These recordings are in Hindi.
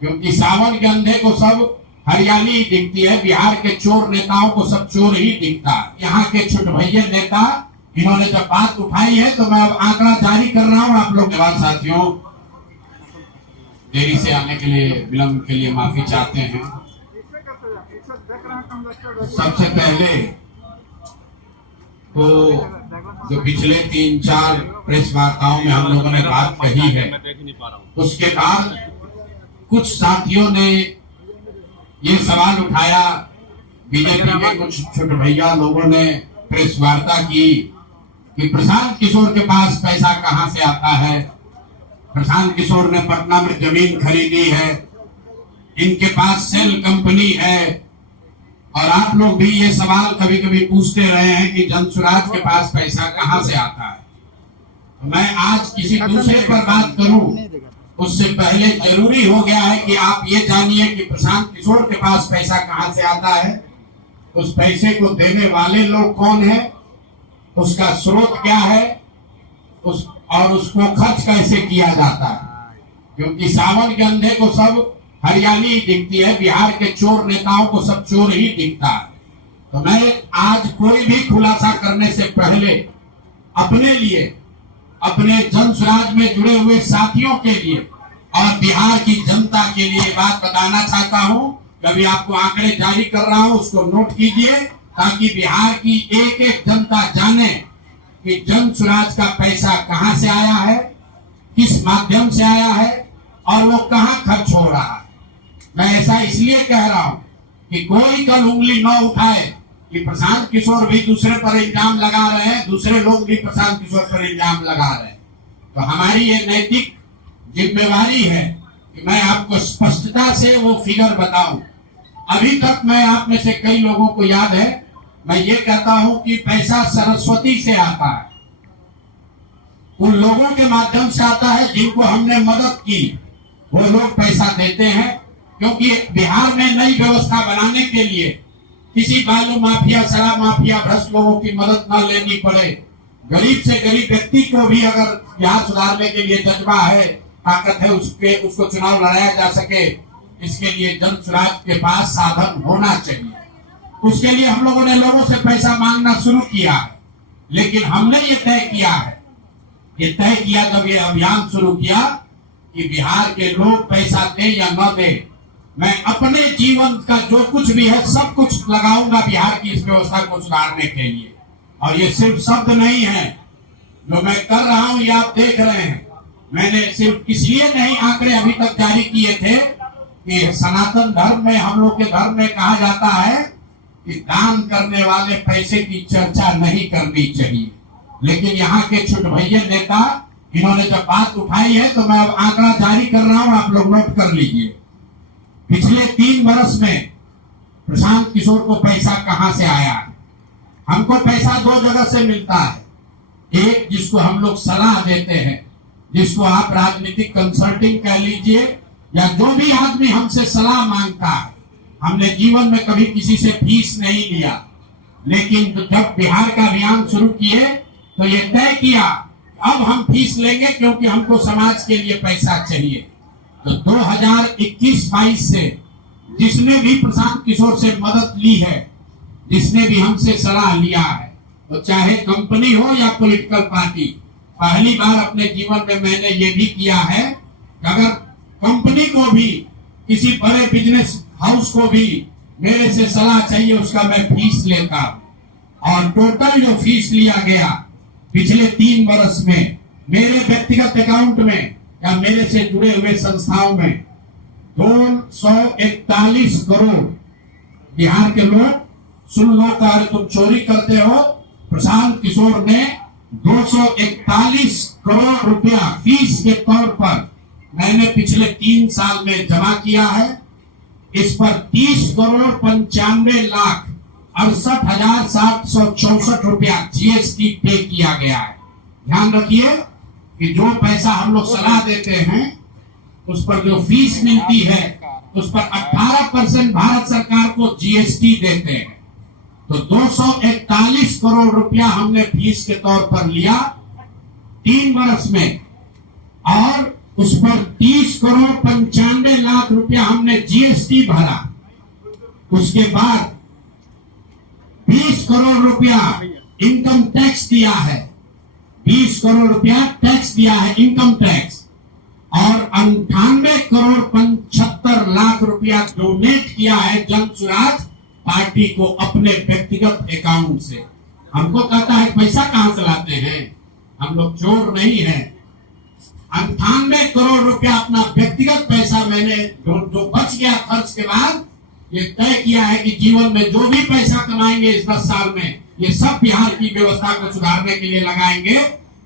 क्योंकि सावन के अंधे को सब हरियाली दिखती है। बिहार के चोर नेताओं को सब चोर ही दिखता है। यहाँ के छुटभैये नेता इन्होंने जब बात उठाई है तो मैं अब आंकड़ा जारी कर रहा हूँ आप लोग के बाद। साथियों, देरी से आने के लिए, विलंब के लिए माफी चाहते हैं। सबसे पहले तो जो पिछले 3-4 प्रेस वार्ताओं में हम लोगों ने बात कही है, उसके बाद कुछ साथियों ने ये सवाल उठाया, बीजेपी के कुछ छुटभैया लोगों ने प्रेस वार्ता की कि प्रशांत किशोर के पास पैसा कहां से आता है। प्रशांत किशोर ने पटना में जमीन खरीदी है, इनके पास सेल कंपनी है। और आप लोग भी ये सवाल कभी कभी पूछते रहे हैं कि जनसुराज के पास पैसा कहां से आता है। तो मैं आज किसी दूसरे पर बात करूं उससे पहले जरूरी हो गया है कि आप ये जानिए कि प्रशांत किशोर के पास पैसा कहां से आता है, उस पैसे को देने वाले लोग कौन है, उसका स्रोत क्या है, और उसको खर्च कैसे किया जाता है। क्योंकि सावन के अंधे को सब हरियाली दिखती है। बिहार के चोर नेताओं को सब चोर ही दिखता है। तो मैं आज कोई भी खुलासा करने से पहले अपने लिए, अपने जनसुराज में जुड़े हुए साथियों के लिए और बिहार की जनता के लिए बात बताना चाहता हूं। कभी आपको आंकड़े जारी कर रहा हूं, उसको नोट कीजिए ताकि बिहार की एक एक जनता जाने कि जनसुराज का पैसा कहां से आया है, किस माध्यम से आया है और वो कहां खर्च हो रहा है। मैं ऐसा इसलिए कह रहा हूं कि कोई कल उंगली न उठाए कि प्रशांत किशोर भी दूसरे पर इल्जाम लगा रहे हैं, दूसरे लोग भी प्रशांत किशोर पर इल्जाम लगा रहे हैं। तो हमारी ये नैतिक जिम्मेवारी है कि मैं आपको स्पष्टता से वो फिगर बताऊं। अभी तक मैं आप में से कई लोगों को याद है, मैं ये कहता हूं कि पैसा सरस्वती से आता है, उन लोगों के माध्यम से आता है जिनको हमने मदद की, वो लोग पैसा देते हैं। क्योंकि बिहार में नई व्यवस्था बनाने के लिए किसी बालू माफिया, शराब माफिया, भ्रष्ट लोगों की मदद न लेनी पड़े, गरीब से गरीब व्यक्ति को भी अगर बिहार सुधारने के लिए जज्बा है, ताकत है, उसको चुनाव लड़ाया जा सके, इसके लिए जनसुराज के पास साधन होना चाहिए। उसके लिए हम लोगों ने लोगों से पैसा मांगना शुरू किया है। लेकिन हमने ये तय किया जब ये अभियान शुरू किया कि बिहार के लोग पैसा दे या न दे, मैं अपने जीवन का जो कुछ भी है सब कुछ लगाऊंगा बिहार की इस व्यवस्था को सुधारने के लिए। और ये सिर्फ शब्द नहीं है जो मैं कर रहा हूं, ये आप देख रहे हैं। मैंने सिर्फ इसलिए नहीं आंकड़े अभी तक जारी किए थे कि सनातन धर्म में, हम लोग के धर्म में कहा जाता है कि दान करने वाले पैसे की चर्चा नहीं करनी चाहिए। लेकिन यहाँ के छुटभैये नेता इन्होंने जब बात उठाई है तो मैं अब आंकड़ा जारी कर रहा हूं, आप लोग नोट कर लीजिए। पिछले 3 वर्ष में प्रशांत किशोर को पैसा कहां से आया है। हमको पैसा 2 जगह से मिलता है। एक, जिसको हम लोग सलाह देते हैं, जिसको आप राजनीतिक कंसल्टिंग कह लीजिए, या जो भी आदमी हमसे सलाह मांगता है। हमने जीवन में कभी किसी से फीस नहीं लिया, लेकिन जब बिहार का अभियान शुरू किए तो ये तय किया अब हम फीस लेंगे, क्योंकि हमको समाज के लिए पैसा चाहिए। तो 2021-22 से जिसने भी प्रशांत किशोर से मदद ली है, जिसने भी हमसे सलाह लिया है, तो चाहे कंपनी हो या पॉलिटिकल पार्टी, पहली बार अपने जीवन में मैंने ये भी किया है कि अगर कंपनी को भी, किसी बड़े बिजनेस हाउस को भी मेरे से सलाह चाहिए, उसका मैं फीस लेता हूं। और टोटल जो फीस लिया गया पिछले 3 वर्ष में मेरे व्यक्तिगत अकाउंट में या मेरे से जुड़े हुए संस्थाओं में 241 करोड़। बिहार के लोग सुन लो, अगर तुम चोरी करते हो, प्रशांत किशोर ने 241 करोड़ रुपया फीस के तौर पर मैंने पिछले 3 साल में जमा किया है। इस पर 30 करोड़ 95 लाख 68,764 रुपया जीएसटी पे किया गया है। ध्यान रखिए कि जो पैसा हम लोग सलाह देते हैं, उस पर जो फीस मिलती है, उस पर 18% भारत सरकार को जीएसटी देते हैं। तो 241 करोड़ रुपया हमने फीस के तौर पर लिया 3 वर्ष में, और उस पर 30 करोड़ 95 लाख रुपया रुपया हमने जीएसटी भरा, उसके बाद 20 करोड़ रुपया इनकम टैक्स दिया है, 20 करोड़ रुपया टैक्स दिया है इनकम टैक्स, और 98 करोड़ 75 लाख रुपया डोनेट किया है जन स्वराज पार्टी को अपने व्यक्तिगत अकाउंट से। हमको कहता है पैसा कहां से लाते हैं, हम लोग चोर नहीं है। 98 करोड़ रुपया अपना व्यक्तिगत पैसा मैंने जो बच गया खर्च के बाद ये तय किया है कि जीवन में जो भी पैसा कमाएंगे इस 10 साल में ये सब बिहार की व्यवस्था को सुधारने के लिए लगाएंगे।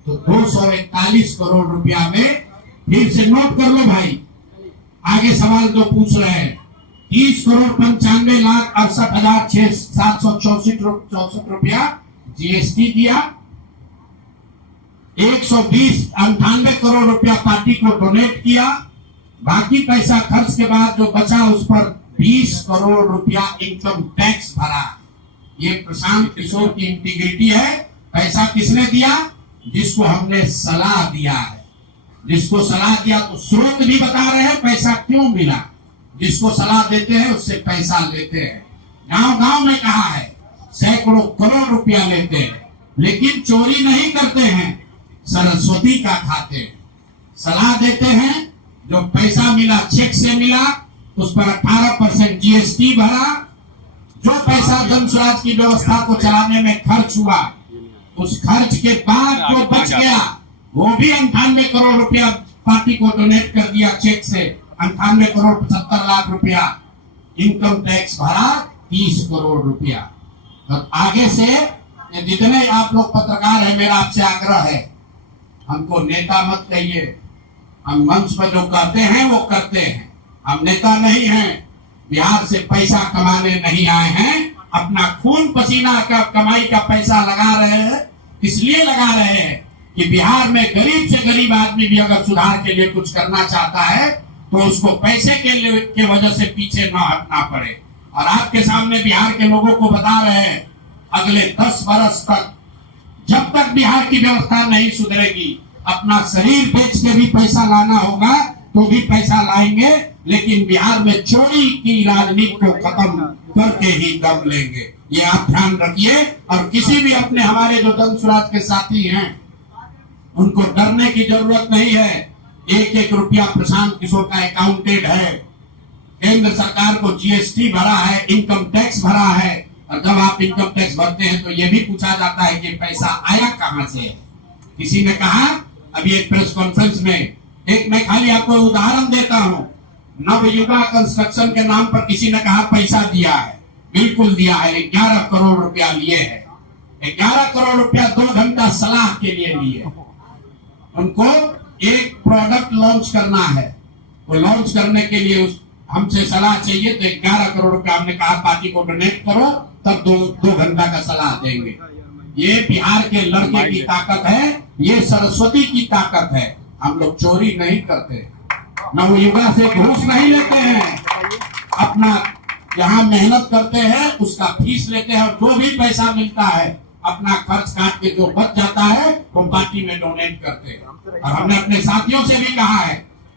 तो 241 करोड़ रुपया में फिर से नोट कर लो भाई, आगे सवाल जो पूछ रहे हैं, 30 करोड़ 95 लाख 68,764 रुपया जीएसटी दिया, 198 करोड़ रुपया पार्टी को डोनेट किया, बाकी पैसा खर्च के बाद जो बचा उस पर 20 करोड़ रुपया इनकम टैक्स भरा। ये प्रशांत किशोर की इंटीग्रिटी है। पैसा किसने दिया? जिसको हमने सलाह दिया है, जिसको सलाह दिया तो स्रोत भी बता रहे हैं पैसा क्यों मिला, जिसको सलाह देते हैं उससे पैसा लेते हैं। गांव गांव में कहा है सैकड़ों करोड़ रुपया लेते हैं, लेकिन चोरी नहीं करते हैं, सरस्वती का खाते हैं। सलाह देते हैं, जो पैसा मिला चेक से मिला उस पर 18% जीएसटी भरा, जो पैसा जन स्वराज की व्यवस्था को चलाने में खर्च हुआ उस खर्च के बाद जो बच गया वो भी 98 करोड़ रुपया पार्टी को डोनेट कर दिया चेक से, 98 करोड़ 75 लाख रुपया इनकम टैक्स भरा, 30 करोड़ रुपया। तो आगे से जितने आप लोग पत्रकार हैं, मेरा आपसे आग्रह है, हमको नेता मत कहिए। हम मंच पर जो करते हैं वो करते हैं, हम नेता नहीं हैं, बिहार से पैसा कमाने नहीं आए हैं, अपना खून पसीना का कमाई का पैसा लगा रहे हैं। इसलिए लगा रहे हैं कि बिहार में गरीब से गरीब आदमी भी अगर सुधार के लिए कुछ करना चाहता है तो उसको पैसे के वजह से पीछे न हटना पड़े। और आपके सामने बिहार के लोगों को बता रहे हैं, अगले 10 वर्ष तक जब तक बिहार की व्यवस्था नहीं सुधरेगी, अपना शरीर बेच के भी पैसा लाना होगा तो भी पैसा लाएंगे, लेकिन बिहार में चोरी की राजनीति को खत्म करके ही दम लेंगे। ये आप ध्यान रखिए। और किसी भी अपने हमारे जो जन स्वराज के साथी हैं उनको डरने की जरूरत नहीं है। 1-1 रुपया प्रशांत किशोर का अकाउंटेड है। केंद्र सरकार को जीएसटी भरा है, इनकम टैक्स भरा है, और जब आप इनकम टैक्स भरते हैं तो यह भी पूछा जाता है कि पैसा आया कहां से। किसी ने कहा अभी एक प्रेस कॉन्फ्रेंस में, एक मैं खाली आपको उदाहरण देता हूं, नवयुगा कंस्ट्रक्शन के नाम पर किसी ने कहा पैसा दिया है, बिल्कुल दिया है, 11 करोड़ रुपया लिए है। 11 करोड़ रुपया 2 घंटा सलाह के लिए लिए। उनको एक प्रोडक्ट लॉन्च करना है, वो लॉन्च करने के लिए हमसे सलाह चाहिए, तो 11 करोड़ रुपया हमने कहा पार्टी को डोनेट करो, तब 2 घंटा का सलाह देंगे। ये बिहार के लड़के की ताकत है, ये सरस्वती की ताकत है। हम लोग चोरी नहीं करते, नवयुगा से घूस नहीं लेते हैं, अपना जहां मेहनत करते हैं उसका फीस लेते हैं, और जो भी पैसा मिलता है अपना खर्च काट के जो बच जाता है वो पार्टी में डोनेट करते हैं। और हमने अपने साथियों से भी कहा है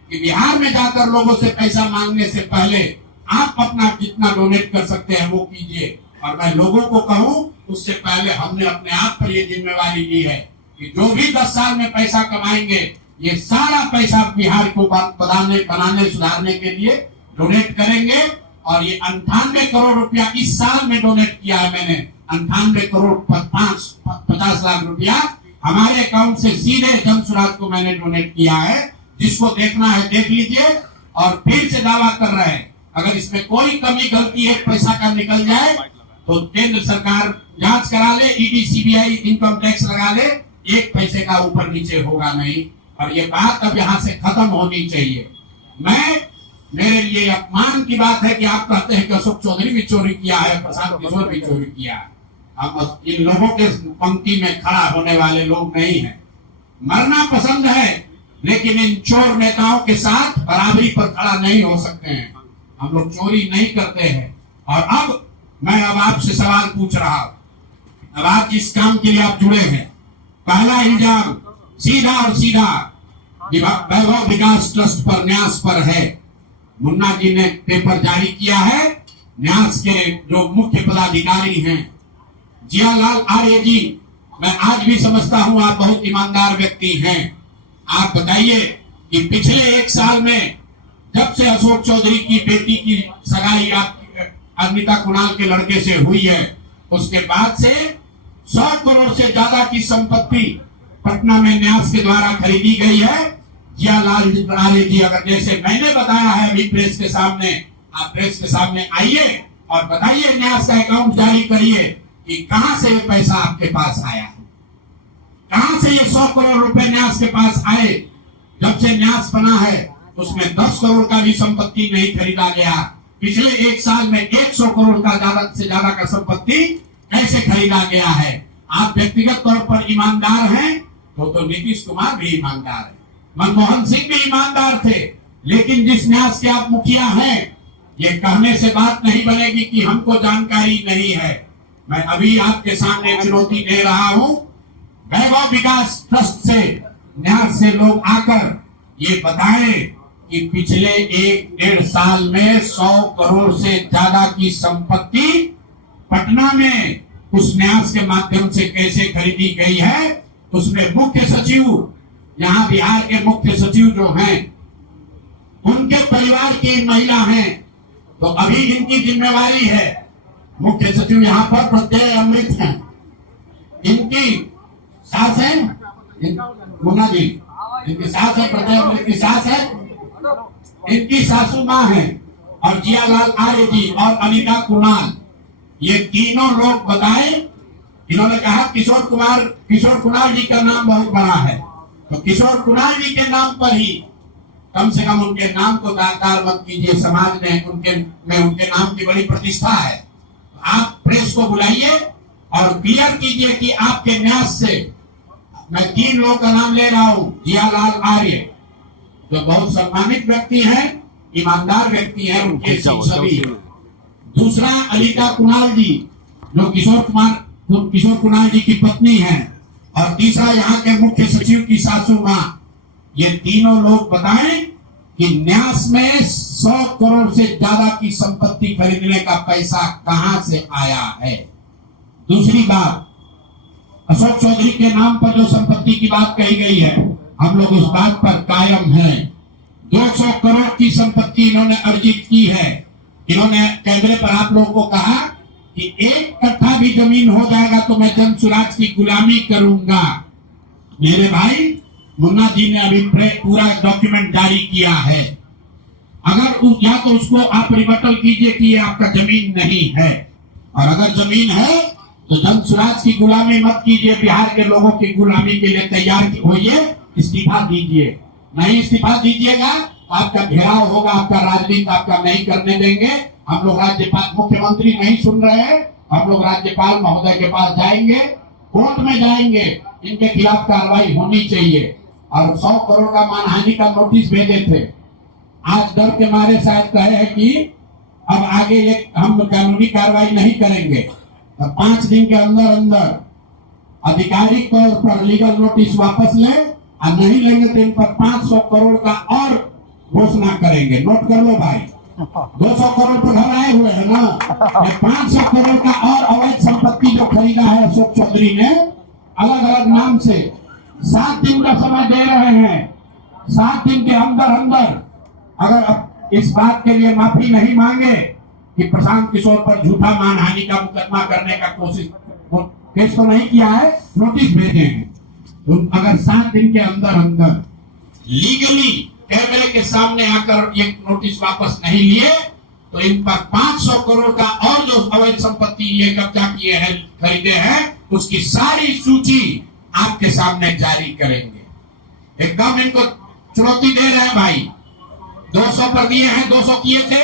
कि बिहार में जाकर लोगों से पैसा मांगने से पहले आप अपना जितना डोनेट कर सकते हैं वो कीजिए। और मैं लोगों को कहूं, उससे पहले हमने अपने आप पर ये जिम्मेवारी ली है कि जो भी 10 साल में पैसा कमाएंगे ये सारा पैसा बिहार को बनाने सुधारने के लिए डोनेट करेंगे। और ये 98 करोड़ रुपया इस साल में डोनेट किया है मैंने, 98 करोड़ 50 लाख रुपया हमारे अकाउंट से सीधे जन स्वराज को मैंने डोनेट किया है। जिसको देखना है देख लीजिए। और फिर से दावा कर रहे हैं, अगर इसमें कोई कमी गलती है पैसा का निकल जाए तो केंद्र सरकार जांच करा ले, ईडी सीबीआई इनकम टैक्स लगा ले, 1 पैसे का ऊपर नीचे होगा नहीं। और ये बात अब यहाँ से खत्म होनी चाहिए। मेरे लिए अपमान की बात है कि आप कहते हैं कि अशोक चौधरी भी चोरी किया है, प्रशांत किशोर भी चोरी किया है। हम इन लोगों के पंक्ति में खड़ा होने वाले लोग नहीं हैं। मरना पसंद है, लेकिन इन चोर नेताओं के साथ बराबरी पर खड़ा नहीं हो सकते हैं। हम लोग चोरी नहीं करते हैं। और अब मैं आपसे सवाल पूछ रहा हूं, अब आप जिस काम के लिए आप जुड़े हैं, पहला इल्जाम सीधा और सीधा वैभव विकास ट्रस्ट पर न्यास पर है। मुन्ना जी ने पेपर जारी किया है। न्यास के जो मुख्य पदाधिकारी हैं जियालाल आर्य जी, मैं आज भी समझता हूं आप बहुत ईमानदार व्यक्ति हैं। आप बताइए कि पिछले 1 साल में जब से अशोक चौधरी की बेटी की सगाई अग्निता कुणाल के लड़के से हुई है, उसके बाद से 100 करोड़ से ज्यादा की संपत्ति पटना में न्यास के द्वारा खरीदी गई है। जियालाल आर्य जी, अगर जैसे मैंने बताया है अभी प्रेस के सामने, आप प्रेस के सामने आइए और बताइए, न्यास का अकाउंट जारी करिए कि कहां से ये पैसा आपके पास आया है, कहां से ये 100 करोड़ रुपए न्यास के पास आए। जब से न्यास बना है उसमें 10 करोड़ का भी संपत्ति नहीं खरीदा गया। पिछले 1 साल में 100 करोड़ का ज्यादा से ज्यादा का संपत्ति कैसे खरीदा गया है। आप व्यक्तिगत तौर पर ईमानदार हैं तो नीतीश कुमार भी ईमानदार है, मनमोहन सिंह भी ईमानदार थे, लेकिन जिस न्यास के आप मुखिया हैं, ये कहने से बात नहीं बनेगी कि हमको जानकारी नहीं है। मैं अभी आपके सामने चुनौती दे रहा हूं, वैभव विकास ट्रस्ट से न्यास से लोग आकर ये बताएं कि पिछले 1-1.5 साल में 100 करोड़ से ज्यादा की संपत्ति पटना में उस न्यास के माध्यम से कैसे खरीदी गई है। उसमें मुख्य सचिव, यहाँ बिहार के मुख्य सचिव जो हैं, उनके परिवार की महिला हैं, तो अभी इनकी जिम्मेवारी है। मुख्य सचिव यहाँ पर प्रत्यय अमृत हैं, इनकी सास है मुन्ना जी, इनकी सास है प्रत्यय अमृत की सास है, इनकी सासू माँ है, और जियालाल आर्य जी और अनिता कुणाल, ये तीनों लोग बताए। इन्होंने कहा किशोर कुमार जी का नाम बहुत बड़ा है, तो किशोर कुमार जी के नाम पर ही कम से कम उनके नाम को दागदार मत कीजिए। समाज में उनके नाम की बड़ी प्रतिष्ठा है। आप प्रेस को बुलाइए और क्लियर कीजिए कि आपके न्यास से मैं 3 लोगों का नाम ले रहा हूं। जियालाल आर्य जो बहुत सम्मानित व्यक्ति हैं, ईमानदार व्यक्ति हैं, उनके सभी। दूसरा अनिता कुणाल जी जो किशोर कुणाल जी की पत्नी है, और तीसरा यहाँ के मुख्य सचिव की सासू माँ। ये तीनों लोग बताएं कि न्यास में 100 करोड़ से ज्यादा की संपत्ति खरीदने का पैसा कहां से आया है। दूसरी बात, अशोक चौधरी के नाम पर जो संपत्ति की बात कही गई है, हम लोग उस बात पर कायम हैं। 200 करोड़ की संपत्ति इन्होंने अर्जित की है। इन्होंने कैमरे पर आप लोगों को कहा कि 1 कट्ठा भी जमीन हो जाएगा तो मैं जन सुराज की गुलामी करूंगा। मेरे भाई मुन्ना जी ने अभी पूरा डॉक्यूमेंट जारी किया है। अगर या तो उसको आप रिबटल कीजिए कि ये आपका जमीन नहीं है, और अगर जमीन है तो जन सुराज की गुलामी मत कीजिए। बिहार के लोगों की गुलामी के लिए तैयार होइए, इस्तीफा दीजिए। नहीं इस्तीफा दीजिएगा आपका घेराव होगा, आपका राजनीति आपका नहीं करने देंगे। हम लोग राज्यपाल, मुख्यमंत्री नहीं सुन रहे हैं, हम लोग राज्यपाल महोदय के पास जाएंगे, कोर्ट में जाएंगे, इनके खिलाफ कार्रवाई होनी चाहिए। और 100 करोड़ का मानहानि का नोटिस भेजे थे। आज डर के मारे शायद कहे हैं कि अब आगे हम कानूनी कार्रवाई नहीं करेंगे, तो 5 दिन के अंदर आधिकारिक तौर पर लीगल नोटिस वापस लें, और नहीं लेंगे तो इन पर 500 करोड़ का और घोषणा करेंगे। नोट कर लो भाई, 200 करोड़ पर घबराए हुए है ना, 500 करोड़ का और अवैध संपत्ति जो खरीदा है अशोक चौधरी ने अलग अलग नाम से। 7 दिन का समय दे रहे हैं। 7 दिन के अंदर अगर इस बात के लिए माफी नहीं मांगे कि प्रशांत किशोर पर झूठा मानहानि का मुकदमा करने का केस तो नहीं किया है, नोटिस भेजे हैं, तो अगर 7 दिन के अंदर लीगली कैमरे के सामने आकर ये नोटिस वापस नहीं लिए तो इन पर 500 करोड़ का और जो अवैध संपत्ति ये कब्जा किए हैं, खरीदे हैं, उसकी सारी सूची आपके सामने जारी करेंगे। एकदम इनको चुनौती दे रहे हैं भाई। 200 पर दिए हैं, 200 किए थे,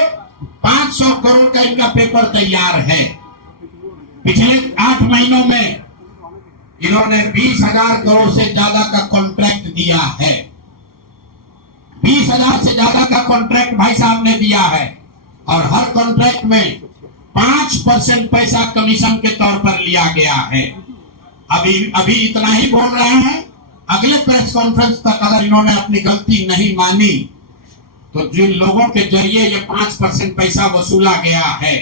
500 करोड़ का इनका पेपर तैयार है। पिछले 8 महीनों में इन्होंने 20,000 करोड़ से ज्यादा का कॉन्ट्रैक्ट दिया है। 20,000 से ज्यादा का कॉन्ट्रैक्ट भाई साहब ने दिया है, और हर कॉन्ट्रैक्ट में 5% पैसा कमीशन के तौर पर लिया गया है। अभी इतना ही बोल रहे हैं। अगले प्रेस कॉन्फ्रेंस तक अगर इन्होंने अपनी गलती नहीं मानी तो जिन लोगों के जरिए ये 5% पैसा वसूला गया है,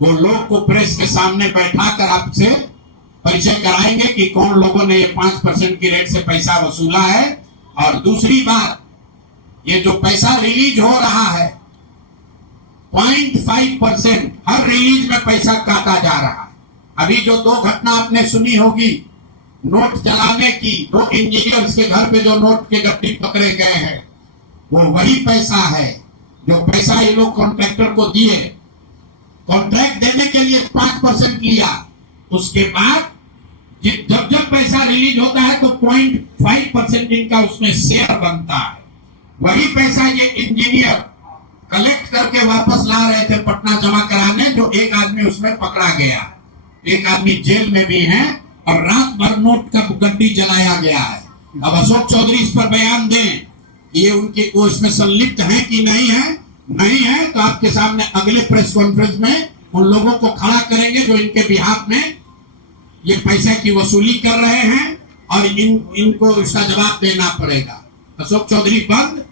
वो लोग को प्रेस के सामने बैठाकर आपसे परिचय कराएंगे कि कौन लोगों ने ये 5% की रेट से पैसा वसूला है। और दूसरी बात, ये जो पैसा रिलीज हो रहा है 0.5% हर रिलीज में पैसा काटा जा रहा है। अभी जो 2 घटना आपने सुनी होगी नोट चलाने की, 2 इंजीनियर्स के घर पे जो नोट के गट्टी पकड़े गए हैं, वो वही पैसा है जो पैसा ये लोग कॉन्ट्रैक्टर को दिए। कॉन्ट्रैक्ट देने के लिए 5% लिया, उसके बाद जब जब पैसा रिलीज होता है तो 0.5% इनका उसमें शेयर बनता है। वही पैसा ये इंजीनियर कलेक्ट करके वापस ला रहे थे पटना जमा कराने, जो एक आदमी उसमें पकड़ा गया, एक आदमी जेल में भी है और रात भर नोट का गड्डी जलाया गया है। अब अशोक चौधरी इस पर बयान दें, ये उनके वो इसमें संलिप्त है कि नहीं है। नहीं है तो आपके सामने अगले प्रेस कॉन्फ्रेंस में उन लोगों को खड़ा करेंगे जो इनके बिहाफ में ये पैसे की वसूली कर रहे हैं, और इनको इसका जवाब देना पड़ेगा। अशोक चौधरी बंद,